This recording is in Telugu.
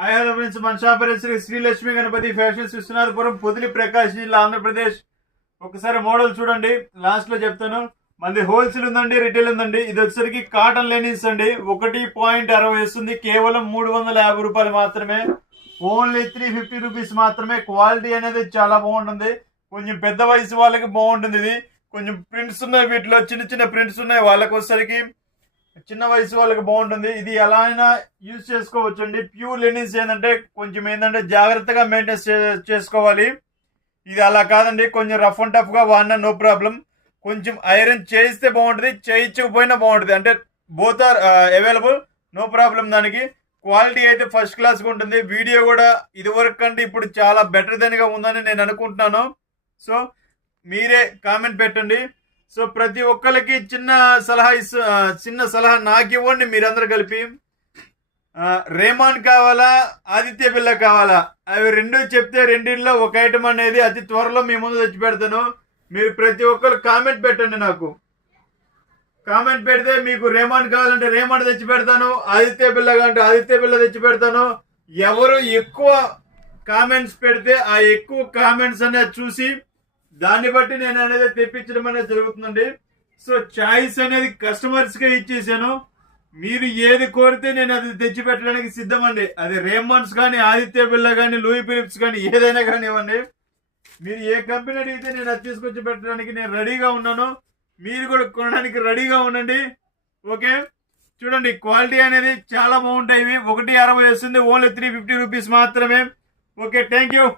హలో ఫ్రెండ్స్, మన షాప్ శ్రీలక్ష్మి గణపతి ఫ్యాషన్స్ విశ్వనాథపురం, పొదిలి, ప్రకాశ్ జిల్లా, ఆంధ్రప్రదేశ్. ఒకసారి మోడల్ చూడండి, లాస్ట్ లో చెప్తాను. మనది హోల్సేల్ ఉందండి, రిటైల్ ఉందండి. ఇది వచ్చేసరికి కాటన్ లెనిన్స్ అండి. 1.60 వస్తుంది, కేవలం 350 రూపాయలు మాత్రమే. ఓన్లీ 350 రూపీస్ మాత్రమే. క్వాలిటీ అనేది చాలా బాగుంటుంది. కొంచెం పెద్ద వయసు వాళ్ళకి బాగుంటుంది. ఇది కొంచెం ప్రింట్స్ ఉన్నాయి, వీటిలో చిన్న చిన్న ప్రింట్స్ ఉన్నాయి. వాళ్ళకి వచ్చేసరికి చిన్న వయసు వాళ్ళకి బాగుంటుంది. ఇది ఎలా అయినా యూజ్ చేసుకోవచ్చు అండి. ప్యూర్ లెనిన్స్ ఏంటంటే జాగ్రత్తగా మెయింటైన్ చేసుకోవాలి. ఇది అలా కాదండి, కొంచెం రఫ్ అండ్ టఫ్ గా వాడినా నో ప్రాబ్లం. కొంచెం ఐరన్ చేయిస్తే బాగుంటుంది, చేయించకపోయినా బాగుంటుంది. అంటే both are available, no problem. దానికి క్వాలిటీ అయితే ఫస్ట్ క్లాస్ గా ఉంటుంది. వీడియో కూడా ఇది వరకు కంటే ఇప్పుడు చాలా బెటర్ దెన్ గా ఉందని నేను అనుకుంటున్నాను. సో మీరే కామెంట్ పెట్టండి. సో ప్రతి ఒక్కరికి చిన్న సలహా నాకు ఇవ్వండి. మీరందరూ కలిపి రేమాన్ కావాలా, ఆదిత్య బిర్లా కావాలా, అవి రెండు చెప్తే రెండిట్లో ఒక ఐటమ్ అనేది అతి త్వరలో మీ ముందు తెచ్చి పెడతాను. మీరు ప్రతి ఒక్కరు కామెంట్ పెట్టండి. నాకు కామెంట్ పెడితే మీకు రేమాన్ కావాలంటే రేమాన్ తెచ్చి పెడతాను, ఆదిత్య బిర్లా కావాలంటే ఆదిత్య బిర్లా తెచ్చి పెడతాను. ఎవరు ఎక్కువ కామెంట్స్ పెడితే ఆ ఎక్కువ కామెంట్స్ అనేది చూసి దాన్ని బట్టి నేను అనేది తెప్పించడం అనేది జరుగుతుందండి. సో చాయిస్ అనేది కస్టమర్స్ గా ఇచ్చేసాను. మీరు ఏది కోరితే నేను అది తెచ్చి పెట్టడానికి సిద్ధం అండి. అది రేమాన్స్ కానీ, ఆదిత్య బిర్లా కానీ, లూయి ఫిలిప్స్ కానీ, ఏదైనా కానివ్వండి. మీరు ఏ కంపెనీ అడిగితే నేను అది తీసుకొచ్చి పెట్టడానికి నేను రెడీగా ఉన్నాను. మీరు కూడా కొనడానికి రెడీగా ఉండండి. ఓకే, చూడండి క్వాలిటీ అనేది చాలా బాగుంటాయి. 1.60 వస్తుంది, ఓన్లీ 350 రూపీస్ మాత్రమే. Okay, thank you.